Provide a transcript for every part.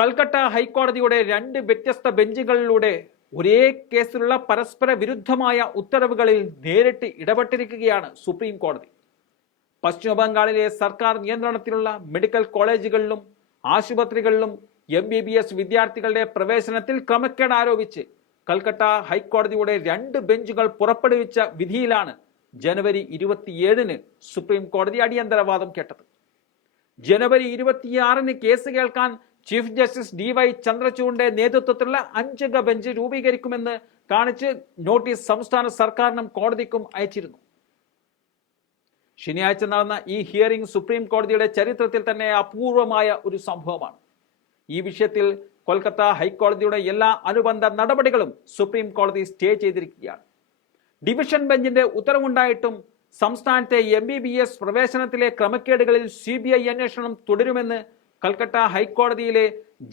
കൽക്കട്ട ഹൈക്കോടതിയുടെ രണ്ട് വ്യത്യസ്ത ബെഞ്ചുകളിലൂടെ ഒരേ കേസിലുള്ള പരസ്പര വിരുദ്ധമായ ഉത്തരവുകളിൽ നേരിട്ട് ഇടപെട്ടിരിക്കുകയാണ് സുപ്രീം കോടതി. പശ്ചിമ ബംഗാളിലെ സർക്കാർ നിയന്ത്രണത്തിലുള്ള മെഡിക്കൽ കോളേജുകളിലും ആശുപത്രികളിലും എം ബി ബി എസ് വിദ്യാർത്ഥികളുടെ പ്രവേശനത്തിൽ ക്രമക്കേട് ആരോപിച്ച് കൽക്കട്ട ഹൈക്കോടതിയുടെ രണ്ട് ബെഞ്ചുകൾ പുറപ്പെടുവിച്ച വിധിയിലാണ് ജനുവരി ഇരുപത്തിയേഴിന് സുപ്രീം കോടതി അടിയന്തരവാദം കേട്ടത്. ജനുവരി ഇരുപത്തിയാറിന് കേസ് കേൾക്കാൻ ചീഫ് ജസ്റ്റിസ് ഡി വൈ ചന്ദ്രചൂഡിന്റെ നേതൃത്വത്തിലുള്ള അഞ്ചംഗ ബെഞ്ച് രൂപീകരിക്കുമെന്ന് കാണിച്ച് നോട്ടീസ് സംസ്ഥാന സർക്കാരിനും കോടതിക്കും അയച്ചിരുന്നു. ശനിയാഴ്ച നടന്ന ഈ ഹിയറിംഗ് സുപ്രീം കോടതിയുടെ ചരിത്രത്തിൽ തന്നെ അപൂർവമായ ഒരു സംഭവമാണ്. ഈ വിഷയത്തിൽ കൊൽക്കത്ത ഹൈക്കോടതിയുടെ എല്ലാ അനുബന്ധ നടപടികളും സുപ്രീം കോടതി സ്റ്റേ ചെയ്തിരിക്കുകയാണ്. ഡിവിഷൻ ബെഞ്ചിന്റെ ഉത്തരവുണ്ടായിട്ടും സംസ്ഥാനത്തെ എം ബി ബി എസ് പ്രവേശനത്തിലെ ക്രമക്കേടുകളിൽ സി ബി ഐ അന്വേഷണം തുടരുമെന്ന് കൽക്കട്ട ഹൈക്കോടതിയിലെ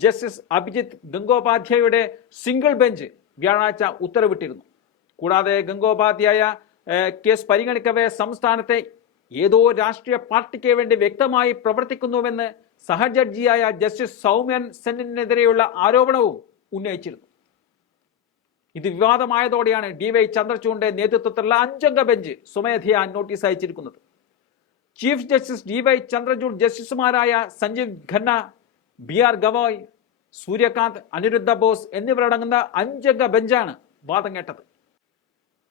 ജസ്റ്റിസ് അഭിജിത്ത് ഗംഗോപാധ്യായയുടെ സിംഗിൾ ബെഞ്ച് വ്യാഴാഴ്ച ഉത്തരവിട്ടിരുന്നു. കൂടാതെ ഗംഗോപാധ്യായ കേസ് പരിഗണിക്കവേ സംസ്ഥാനത്തെ ഏതോ രാഷ്ട്രീയ പാർട്ടിക്ക് വേണ്ടി വ്യക്തമായി പ്രവർത്തിക്കുന്നുവെന്ന് സഹജഡ്ജിയായ ജസ്റ്റിസ് സൗമ്യൻ സെന്നിനെതിരെയുള്ള ആരോപണവും ഉന്നയിച്ചിരുന്നു. ഇത് വിവാദമായതോടെയാണ് ഡി വൈ ചന്ദ്രചൂഡിന്റെ നേതൃത്വത്തിലുള്ള അഞ്ചംഗ ബെഞ്ച് സ്വമേധയാ നോട്ടീസ് അയച്ചിരിക്കുന്നത്. Chief justice D Y Chandrachud ജസ്റ്റിസുമാരായ സഞ്ജീവ് ഖന്ന ബി ആർ ഗവോയ് സൂര്യകാന്ത് അനിരുദ്ധ ബോസ് എന്നിവരടങ്ങുന്ന അഞ്ചംഗ ബെഞ്ചാണ് വാദം കേട്ടത്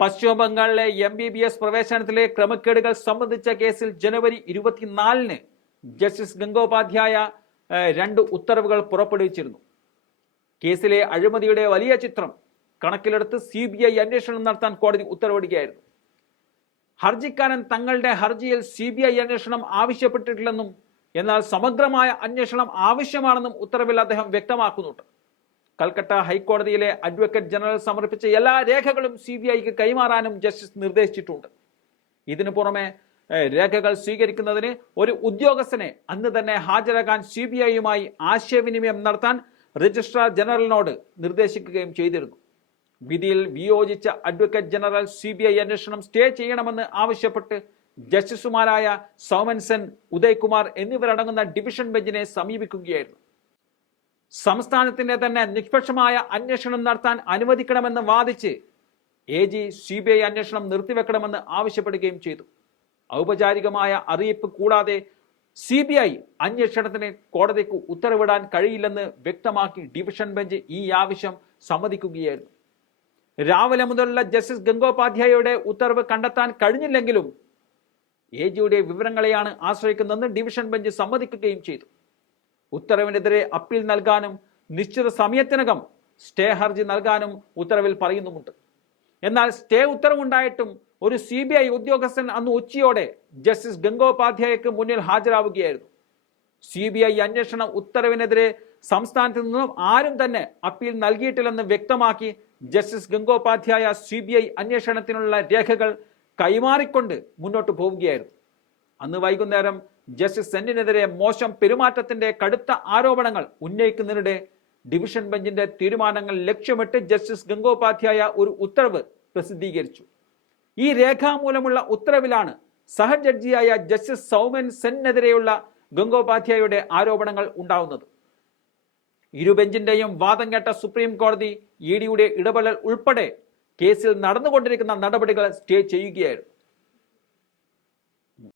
പശ്ചിമ ബംഗാളിലെ എം ബി ബി എസ് പ്രവേശനത്തിലെ ക്രമക്കേടുകൾ സംബന്ധിച്ച കേസിൽ ജനുവരി ഇരുപത്തിനാലിന് ജസ്റ്റിസ് ഗംഗോപാധ്യായ രണ്ട് ഉത്തരവുകൾ പുറപ്പെടുവിച്ചിരുന്നു. കേസിലെ അഴിമതിയുടെ വലിയ ചിത്രം കണക്കിലെടുത്ത് സി ബി ഐ അന്വേഷണം നടത്താൻ കോടതി ഉത്തരവിടുകയായിരുന്നു. ഹർജിക്കാരൻ തങ്ങളുടെ ഹർജിയിൽ സി ബി ഐ അന്വേഷണം ആവശ്യപ്പെട്ടിട്ടില്ലെന്നും എന്നാൽ സമഗ്രമായ അന്വേഷണം ആവശ്യമാണെന്നും ഉത്തരവിൽ അദ്ദേഹം വ്യക്തമാക്കുന്നുണ്ട്. കൽക്കട്ട ഹൈക്കോടതിയിലെ അഡ്വക്കേറ്റ് ജനറൽ സമർപ്പിച്ച എല്ലാ രേഖകളും സി ബി ഐക്ക് കൈമാറാനും ജസ്റ്റിസ് നിർദ്ദേശിച്ചിട്ടുണ്ട്. ഇതിനു പുറമെ രേഖകൾ സ്വീകരിക്കുന്നതിന് ഒരു ഉദ്യോഗസ്ഥനെ അന്ന് തന്നെ ഹാജരാകാൻ സി ബി ഐയുമായി ആശയവിനിമയം നടത്താൻ രജിസ്ട്രാർ ജനറലിനോട് നിർദ്ദേശിക്കുകയും ചെയ്തിരുന്നു. വിധിയിൽ വിയോജിച്ച advocate general C B I അന്വേഷണം സ്റ്റേ ചെയ്യണമെന്ന് ആവശ്യപ്പെട്ട് ജസ്റ്റിസുമാരായ സൗമൻസൻ ഉദയ്കുമാർ എന്നിവരടങ്ങുന്ന ഡിവിഷൻ ബെഞ്ചിനെ സമീപിക്കുകയായിരുന്നു. സംസ്ഥാനത്തിന്റെ തന്നെ നിഷ്പക്ഷമായ അന്വേഷണം നടത്താൻ അനുവദിക്കണമെന്ന് വാദിച്ച് A G C B I അന്വേഷണം നിർത്തിവെക്കണമെന്ന് ആവശ്യപ്പെടുകയും ചെയ്തു. ഔപചാരികമായ അറിയിപ്പ് കൂടാതെ സി ബി ഐ അന്വേഷണത്തിന് കോടതിക്ക് ഉത്തരവിടാൻ കഴിയില്ലെന്ന് വ്യക്തമാക്കി ഡിവിഷൻ ബെഞ്ച് ഈ ആവശ്യം സമ്മതിക്കുകയായിരുന്നു. രാവിലെ മുതലുള്ള ജസ്റ്റിസ് ഗംഗോപാധ്യായയുടെ ഉത്തരവ് കണ്ടെത്താൻ കഴിഞ്ഞില്ലെങ്കിലും എ ജിയുടെ വിവരങ്ങളെയാണ് ആശ്രയിക്കുന്നതെന്ന് ഡിവിഷൻ ബെഞ്ച് സമ്മതിക്കുകയും ചെയ്തു. ഉത്തരവിനെതിരെ അപ്പീൽ നൽകാനും നിശ്ചിത സമയത്തിനകം സ്റ്റേ ഹർജി നൽകാനും ഉത്തരവിൽ പറയുന്നുമുണ്ട്. എന്നാൽ സ്റ്റേ ഉത്തരവുണ്ടായിട്ടും ഒരു സി ബി ഐ ഉദ്യോഗസ്ഥൻ അന്ന് ഉച്ചയോടെ ജസ്റ്റിസ് ഗംഗോപാധ്യായക്ക് മുന്നിൽ ഹാജരാവുകയായിരുന്നു. സി ബി ഐ അന്വേഷണ ഉത്തരവിനെതിരെ സംസ്ഥാനത്ത് നിന്നും ആരും തന്നെ അപ്പീൽ നൽകിയിട്ടില്ലെന്ന് വ്യക്തമാക്കി justice Gangopadhyay C B I അന്വേഷണത്തിനുള്ള രേഖകൾ കൈമാറിക്കൊണ്ട് മുന്നോട്ട് പോവുകയായിരുന്നു. അന്ന് വൈകുന്നേരം ജസ്റ്റിസ് സെന്നിനെതിരെ മോശം പെരുമാറ്റത്തിന്റെ കടുത്ത ആരോപണങ്ങൾ ഉന്നയിക്കുന്നതിനിടെ ഡിവിഷൻ ബെഞ്ചിന്റെ തീരുമാനങ്ങൾ ലക്ഷ്യമിട്ട് ജസ്റ്റിസ് ഗംഗോപാധ്യായ ഒരു ഉത്തരവ് പ്രസിദ്ധീകരിച്ചു. ഈ രേഖാമൂലമുള്ള ഉത്തരവിലാണ് സഹജഡ്ജിയായ ജസ്റ്റിസ് സൗമൻ സെന്നിനെതിരെയുള്ള ഗംഗോപാധ്യായയുടെ ആരോപണങ്ങൾ ഉണ്ടാവുന്നത്. ഇരു ബെഞ്ചിന്റെയും വാദം കേട്ട സുപ്രീം കോടതി ഇ ഡിയുടെ ഇടപെടൽ ഉൾപ്പെടെ കേസിൽ നടന്നുകൊണ്ടിരിക്കുന്ന നടപടികൾ സ്റ്റേ ചെയ്യുകയായിരുന്നു.